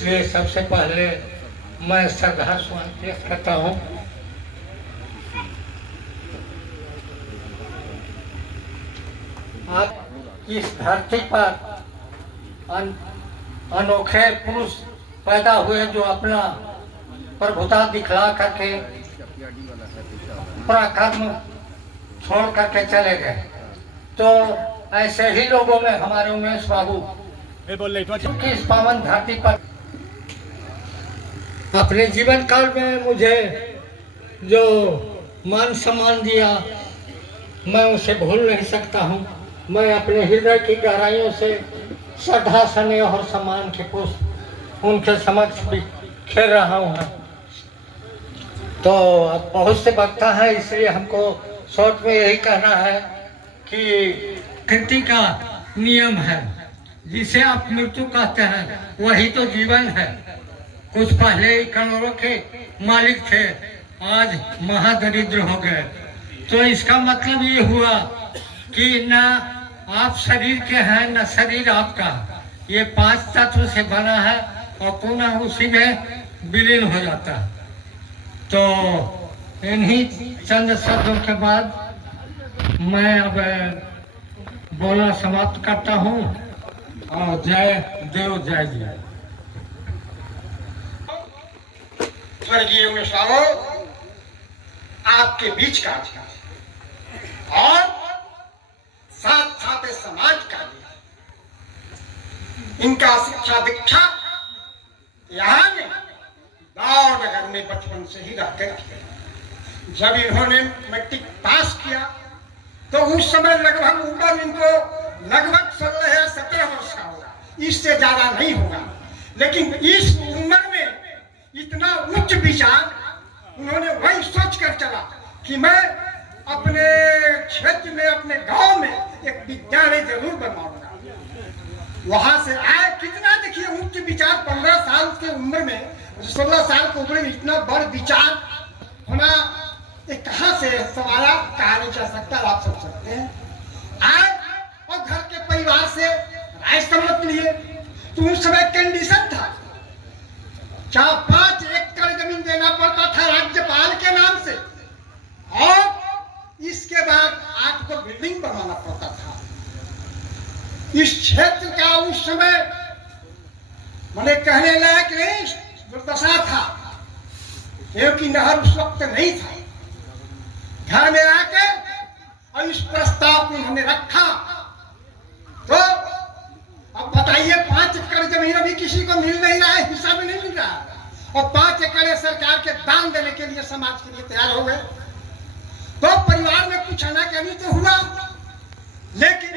इसलिए सबसे पहले मैं श्रद्धा सुमन पेश करता हूँ। आज इस धरती पर अनोखे पुरुष पैदा हुए जो अपना प्रभुता दिखला करके पराक्रम छोड़ करके चले गए। तो ऐसे ही लोगों में हमारे उमेश बाबू क्योंकि इस पावन धरती पर अपने जीवन काल में मुझे जो मान सम्मान दिया मैं उसे भूल नहीं सकता हूँ। मैं अपने हृदय की गहराइयों से श्रद्धा स्नेह और सम्मान के पुष्प उनके समक्ष भी खेल रहा हूँ। तो अब बहुत से वक्ता है, इसलिए हमको शॉर्ट में यही कहना है कि कृति का नियम है, जिसे आप मृत्यु कहते हैं वही तो जीवन है। कुछ पहले ही करोड़ों के मालिक थे, आज महादरिद्र हो गए। तो इसका मतलब ये हुआ कि ना आप शरीर के हैं न शरीर आपका। ये पांच तत्व से बना है और पुनः उसी में विलीन हो जाता है। तो इन्हीं चंद शब्दों के बाद मैं अब बोलना समाप्त करता हूँ और जय देव जय जय। स्वर्गीय उमेशाओ, आपके बीच का और साथ साथ समाज का भी इनका शिक्षा दीक्षा यहाँ में गांव नगर में बचपन से ही रहकर किया। जब इन्होंने मैट्रिक पास किया तो उस समय लगभग उम्र इनको लगभग 16 या 17 वर्ष का होगा, इससे ज्यादा नहीं होगा। लेकिन इस उम्र में इतना उच्च विचार उन्होंने वही सोच कर चला कि मैं अपने क्षेत्र में अपने गांव में एक विद्यालय जरूर बनवाऊंगा। वहां से आए कितना, देखिए उच्च विचार 15 साल की उम्र में, 16 साल की उम्र में इतना बड़ विचार होना कहाँ से सवारा कहा नहीं जा सकता। आप समझ सकते हैं। आए और घर के परिवार से राय सम्मत लिए तो उस समय कंडीशन था 4-5 एकड़ जमीन देना पड़ता था राज्यपाल के नाम से और इसके बाद 8 को बिल्डिंग बनवाना पड़ता था। इस क्षेत्र का उस समय मैंने कहने लायक नहीं दुर्दशा था, क्योंकि नहर उस वक्त नहीं था। घर में आकर और इस प्रस्ताव को उन्होंने रखा तो अब बताइए 5 एकड़ जमीन अभी किसी को मिल नहीं रहा है, हिस्सा भी नहीं मिल रहा है और 5 एकड़ सरकार के दान देने के लिए समाज के लिए तैयार हो गए। तो परिवार में कुछ आनाकानी तो हुआ, लेकिन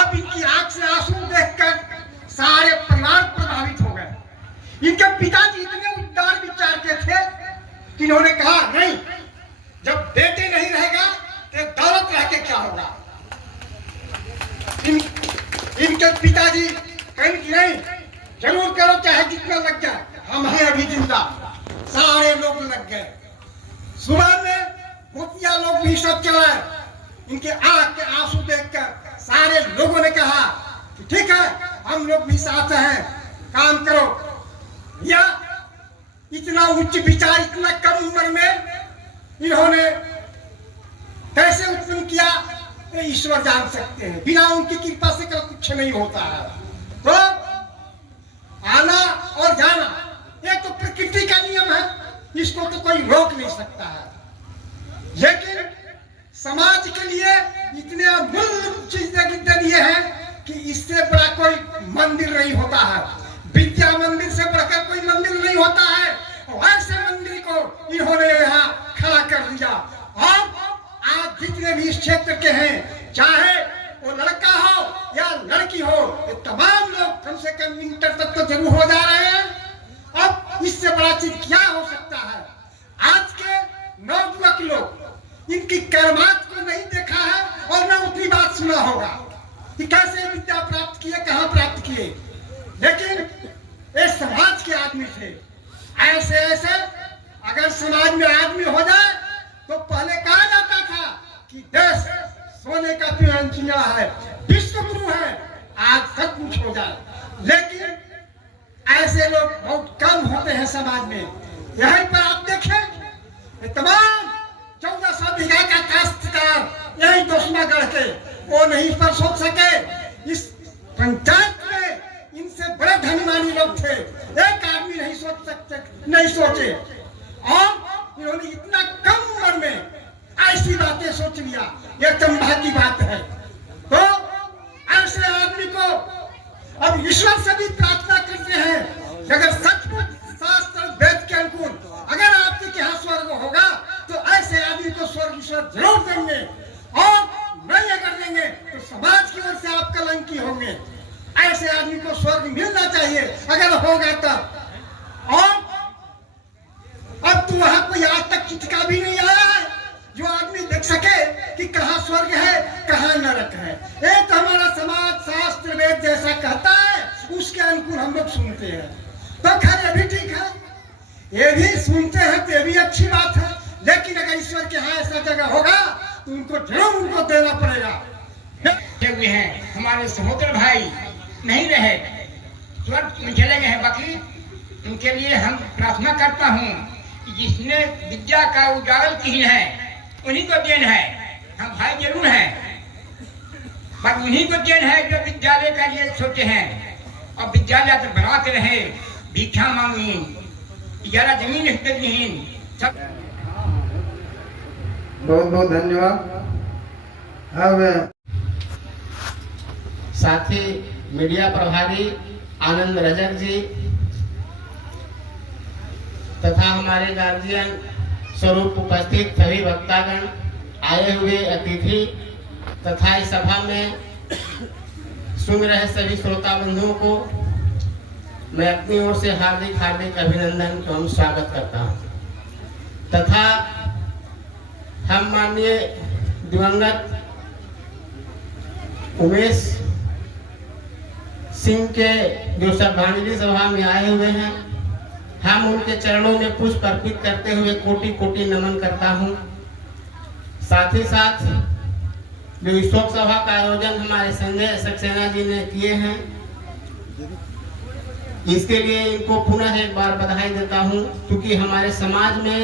अब इनकी आंख से आंसू देखकर सारे परिवार प्रभावित हो गए। इनके पिताजी इतने उदार विचार के थे कि इन्होंने कहा नहीं, जब बेटे नहीं रहेगा तो दौलत रह के क्या होगा। इनके पिताजी कहें कि नहीं, जरूर करो चाहे जितना लग जाए, हम हैं अभी जिंदा। सारे लोग लग गए। सुबह में भूतिया लोग भी सब चलाए। इनके आंख के आंसू देखकर सारे लोगों ने कहा कि ठीक है, हम लोग भी साथ हैं, काम करो। या इतना उच्च विचार इतना कम उम्र में इन्होंने कैसे उत्पन्न किया, ईश्वर जान सकते हैं। बिना उनकी कृपा से कुछ नहीं होता है। तो आना और जाना ये तो प्रकृति का नियम है, इसको तो कोई रोक नहीं सकता है। लेकिन समाज के लिए इतने अमूल्य चीजें दे दिए हैं कि इससे बड़ा कोई मंदिर नहीं होता है। विद्या मंदिर से बढ़कर कोई मंदिर नहीं होता है। और ऐसे मंदिर को इन्होंने यहाँ खड़ा कर दिया। और आज जितने भी इस क्षेत्र के हैं, चाहे वो लड़का हो या लड़की हो, ये तमाम लोग कम से कम इंटर तक तो जरूर हो जा रहे हैं। अब इससे बड़ा चीज क्या हो सकता है। आज के नौजुवक लोग इनकी कर्मात को नहीं देखा है और न उतनी बात सुना होगा कि कैसे विद्या प्राप्त किए, कहाँ प्राप्त किए। लेकिन ये समाज के आदमी थे। ऐसे ऐसे अगर समाज में आदमी हो जाए तो पहले कहा जाता था कि देश सोने का चिड़िया है, विश्व गुरु है, आज सब कुछ हो जाए। लेकिन ऐसे लोग बहुत कम होते हैं समाज में। यहीं पर आप देखें, ये तमाम 1400 बीघा का काश्तकार यही दोस्मागढ़ के, वो नहीं पर सोच सके। इस पंचायत में इनसे बड़े धनवानी लोग थे, एक आदमी नहीं सोच सकते, नहीं सोचे, और इन्होंने इतना कम उम्र में ऐसी बातें सोच लिया, ये चंबा की बात है। तो ऐसे आदमी को अब ईश्वर से भी प्रार्थना करते हैं कि अगर सचमुच शास्त्र वेद के अनुकूल अगर आपके यहाँ स्वर्ग होगा तो ऐसे आदमी को स्वर्ग ईश्वर जरूर देंगे, और नहीं अगर देंगे तो समाज की ओर से आप कलंकी होंगे। ऐसे आदमी को स्वर्ग मिलना चाहिए अगर होगा तब। और अब तो वहां कोई आज तक चिटका भी नहीं आया है जो आदमी देख सके कि कहाँ स्वर्ग है कहाँ नरक है। एक हमारा समाज शास्त्र वेद जैसा कहता है उसके अनुकूल हम लोग सुनते हैं, तो खैर ये भी ठीक है, ये भी सुनते हैं तो ये भी अच्छी बात है। लेकिन अगर ईश्वर के यहाँ ऐसा जगह होगा तो उनको जरूर उनको देना पड़ेगा। हुए हैं हमारे सहोदर भाई नहीं रहे, स्वर्ग में चले गए हैं, बाकी उनके लिए हम प्रार्थना करता हूँ कि जिसने विद्या का उजागर की है उन्हीं को देन है। हम भाई जरूर हैं पर उन्हीं को देन है जो विद्यालय का लिए सोचे हैं, और विद्यालय तो बनाते रहे, भिक्षा मांगी, इजारा जमीन विहीन सब। बहुत बहुत धन्यवाद। अब साथी मीडिया प्रभारी आनंद रजक जी तथा हमारे गार्जियन स्वरूप उपस्थित सभी वक्तागण, आए हुए अतिथि तथा इस सभा में सुन रहे सभी श्रोता बंधुओं को मैं अपनी ओर से हार्दिक हार्दिक अभिनंदन एवं स्वागत करता हूँ। तथा हम माननीय दिवंगत उमेश सिंह के जो श्रद्धांजलि सभा में आए हुए हैं, हम उनके चरणों में पुष्प अर्पित करते हुए कोटि कोटि नमन करता हूं। साथ ही साथ जो शोक सभा का आयोजन हमारे संजय सक्सेना जी ने किए हैं, इसके लिए इनको पुनः एक बार बधाई देता हूं, क्योंकि हमारे समाज में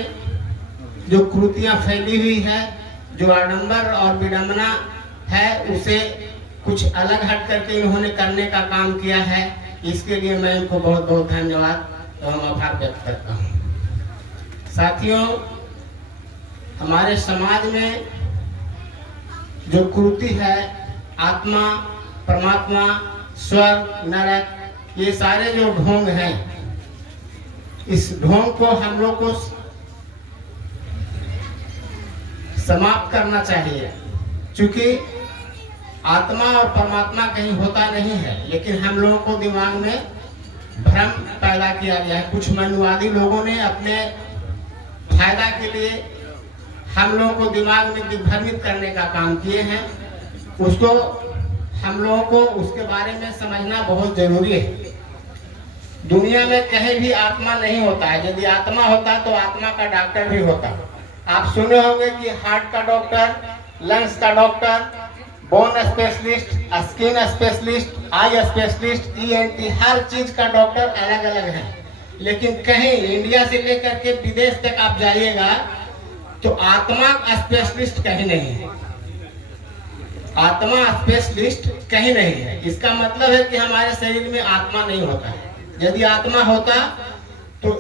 जो कुरीतियां फैली हुई है, जो आडंबर और विडंबना है, उसे कुछ अलग हट करके इन्होंने करने का काम किया है। इसके लिए मैं इनको बहुत बहुत धन्यवाद एवं आभार व्यक्त करता हूँ। साथियों, हमारे समाज में जो कुरीति है, आत्मा परमात्मा स्वर्ग नरक, ये सारे जो ढोंग हैं, इस ढोंग को हम लोग को समाप्त करना चाहिए। क्योंकि आत्मा और परमात्मा कहीं होता नहीं है, लेकिन हम लोगों को दिमाग में भ्रम पैदा किया गया है। कुछ मनुवादी लोगों ने अपने फायदा के लिए हम लोगों को दिमाग में दिग्भ्रमित करने का काम किए हैं। उसको हम लोगों को उसके बारे में समझना बहुत जरूरी है। दुनिया में कहीं भी आत्मा नहीं होता है। यदि आत्मा होता तो आत्मा का डॉक्टर भी होता। आप सुने होंगे कि हार्ट का डॉक्टर, लंग्स का doctor, bone specialist, skin specialist, eye specialist, ENT, हर चीज का डॉक्टर अलग अलग है। लेकिन कहीं इंडिया से लेकर के विदेश तक आप जाइएगा तो आत्मा स्पेशलिस्ट कहीं नहीं है। आत्मा स्पेशलिस्ट कहीं नहीं है। इसका मतलब है कि हमारे शरीर में आत्मा नहीं होता है। यदि आत्मा होता तो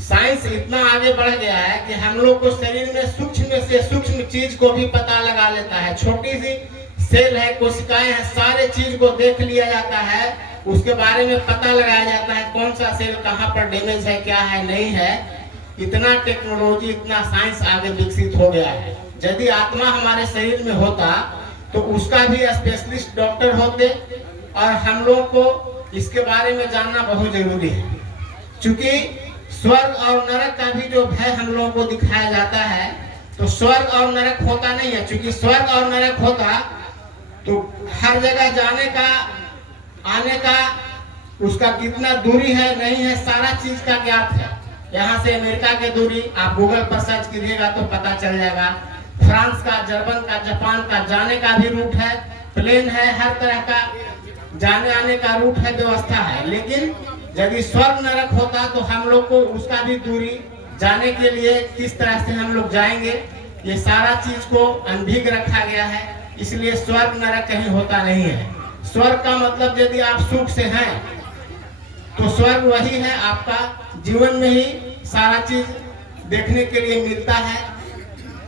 साइंस इतना आगे बढ़ गया है कि हम लोग को शरीर में सूक्ष्म से सूक्ष्म चीज को भी पता लगा लेता है। छोटी सी सेल है, कोशिकाएं हैं, सारे चीज को देख लिया जाता है, उसके बारे में पता लगाया जाता है कौन सा सेल कहाँ पर डैमेज है, क्या है, नहीं है। इतना टेक्नोलॉजी, इतना साइंस आगे विकसित हो गया है। यदि आत्मा हमारे शरीर में होता तो उसका भी स्पेशलिस्ट डॉक्टर होते, और हम लोग को इसके बारे में जानना बहुत जरूरी है। क्योंकि स्वर्ग और नरक का भी जो भय हम लोगों को दिखाया जाता है, तो स्वर्ग और नरक होता नहीं है। क्योंकि स्वर्ग और नरक होता तो हर जगह जाने का, आने का, उसका कितना दूरी है, नहीं है, सारा चीज का ज्ञात है। यहाँ से अमेरिका की दूरी आप गूगल पर सर्च कीजिएगा तो पता चल जाएगा। फ्रांस का, जर्मन का, जापान का जाने का भी रूट है, प्लेन है, हर तरह का जाने आने का रूट है, व्यवस्था है। लेकिन यदि स्वर्ग नरक होता तो हम लोग को उसका भी दूरी जाने के लिए किस तरह से हम लोग जाएंगे, ये सारा चीज को अनभिज्ञ रखा गया है। इसलिए स्वर्ग नरक कहीं होता नहीं है। स्वर्ग का मतलब यदि आप सुख से हैं तो स्वर्ग वही है, आपका जीवन में ही सारा चीज देखने के लिए मिलता है।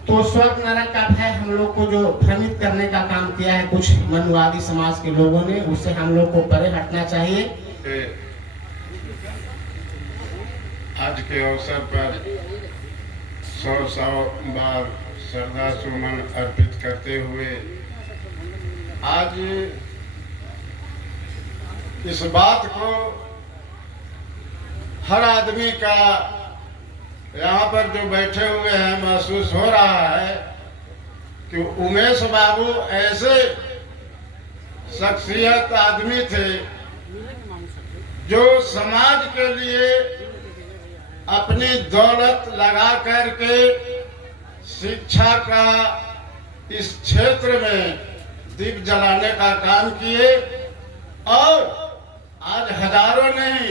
तो स्वर्ग नरक का भय हम लोग को जो भ्रमित करने का काम किया है कुछ मनुवादी समाज के लोगों ने, उससे हम लोग को परे हटना चाहिए। आज के अवसर पर 100 बार श्रद्धा सुमन अर्पित करते हुए आज इस बात को हर आदमी का यहाँ पर जो बैठे हुए हैं महसूस हो रहा है कि उमेश बाबू ऐसे शख्सियत आदमी थे जो समाज के लिए अपनी दौलत लगा करके शिक्षा का इस क्षेत्र में दीप जलाने का काम किए और आज हजारों नहीं,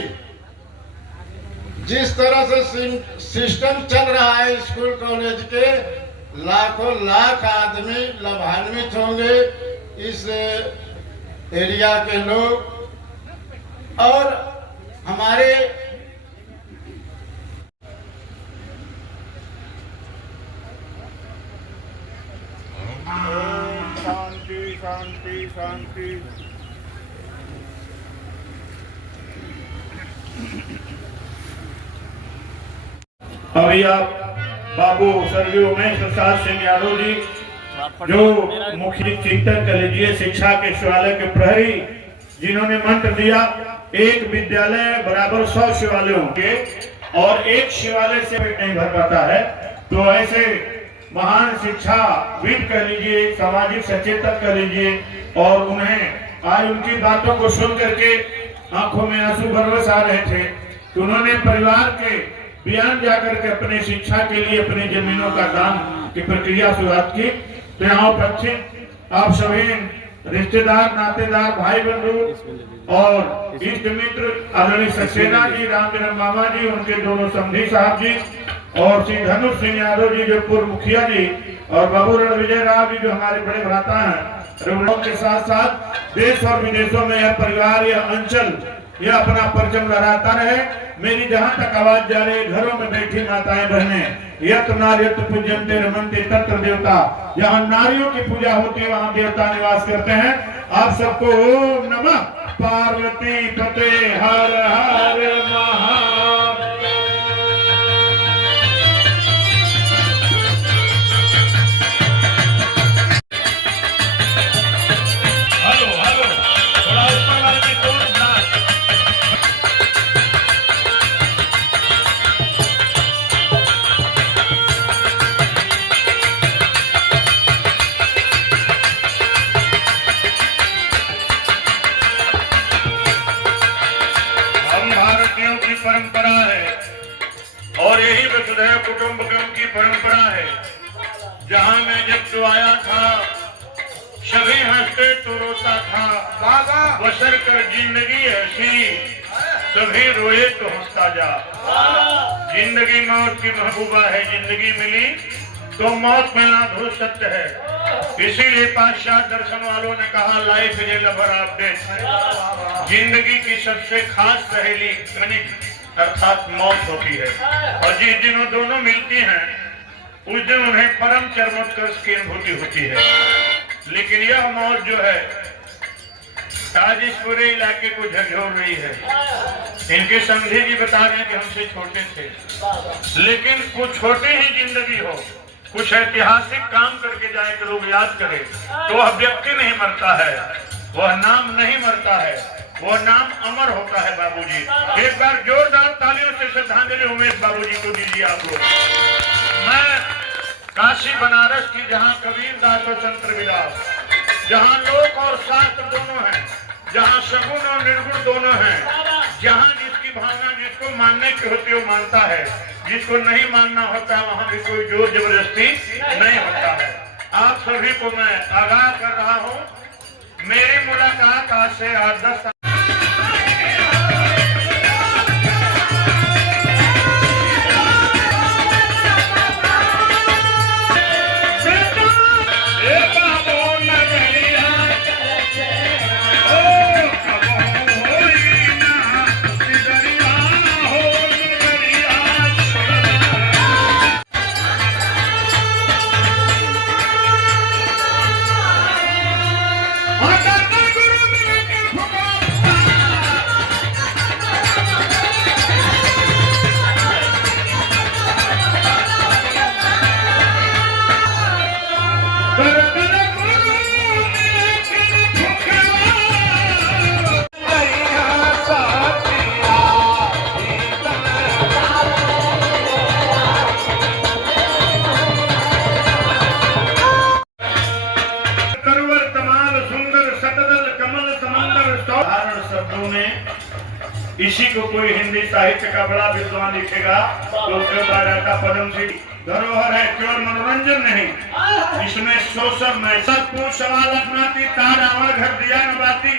जिस तरह से सिस्टम चल रहा है स्कूल कॉलेज के, लाखों लाख आदमी लाभान्वित होंगे इस एरिया के लोग। और हमारे शांति शांति शांति। अभी आप बाबू स्वर्गीय उमेश प्रसाद सिंह यादव जी जो मुख्य चिंतन कह लीजिए शिक्षा के शिवालय के प्रहरी, जिन्होंने मंत्र दिया एक विद्यालय बराबर 100 शिवालयों के, और एक शिवालय से पेट नहीं भर पाता है। तो ऐसे महान शिक्षाविद कह लीजिए, सामाजिक सचेतक कह लीजिए, और उन्हें आज उनकी बातों को सुन करके आंखों में आंसू बरस आ रहे थे। तो उन्होंने परिवार के बयान जाकर के अपने शिक्षा के लिए अपनी जमीनों का दान की प्रक्रिया शुरुआत की। तो यहाँ उपस्थित आप सभी रिश्तेदार, नातेदार, भाई बंधु और इष्ट मित्र आदरणीय सक्सेना जी, रामचंद्र मामा जी, उनके दोनों समधी साहब जी, और श्री धनुष सिंह यादव जी जो पूर्व मुखिया जी, और बाबू रणविजय राव जी जो हमारे बड़े भ्राता हैं, के साथ साथ देश और विदेशों में यह परिवार, यह अंचल, यह अपना परचम लहराता रहे। मेरी जहाँ तक आवाज जा रही है, घरों में बैठी माताएं बहनें, यत्र नार्यत्र पूज्यन्ते रमन्ते तत्र देवता, जहाँ नारियों की पूजा होती है वहाँ देवता निवास करते हैं। आप सबको ओम नमः पार्वती पते हर हर महादेव। परंपरा है और यही वसुधैव कुटुंबकम की परंपरा है। जहां मैं जब तो आया था सभी हंसते तो रोता था, बसर कर जिंदगी ऐसी सभी रोए तो हंसता जा। जिंदगी मौत की महबूबा है, जिंदगी मिली तो मौत मिलना धुर सत्य है। इसीलिए पातशाह दर्शन वालों ने कहा life is a lover of death, जिंदगी की सबसे खास सहेली कनिक अर्थात मौत होती है। और जिस दिन वो दोनों मिलती हैं उस दिन उन्हें परम चरमोत्कर्ष की अनुभूति होती है। लेकिन यह मौत जो है आज इस पूरे इलाके को झकझोर रही है। इनके समझे जी बता रहे हैं कि हमसे छोटे थे, लेकिन कुछ छोटी ही जिंदगी हो, कुछ ऐतिहासिक काम करके जाए कि लोग याद करें, तो वह व्यक्ति नहीं मरता है, वह नाम नहीं मरता है, वह नाम अमर होता है। बाबूजी, एक बार जोरदार तालियों से श्रद्धांजलि उमेश बाबूजी को दीजिए आप लोग। मैं काशी बनारस की जहाँ कबीरदास और संत विलास, जहाँ लोक और शास्त्र दोनों हैं, जहाँ सगुण और निर्गुण दोनों हैं, जहाँ जिसकी भावना जिसको मानने की होती है वो मानता है, जिसको नहीं मानना होता है वहाँ भी कोई जोर जबरदस्ती नहीं होता है। आप सभी को मैं आगाह कर रहा हूँ, मेरी मुलाकात आज से 8-10 साल शब्दों में इसी को कोई हिंदी साहित्य का बड़ा विद्वान लिखेगा तो उसके बाद आता पद्म श्री। धरोहर है केवल मनोरंजन नहीं, इसमें शोषण में सब कुछ सवाल अपनाती तार आवर घर दिया न बाती।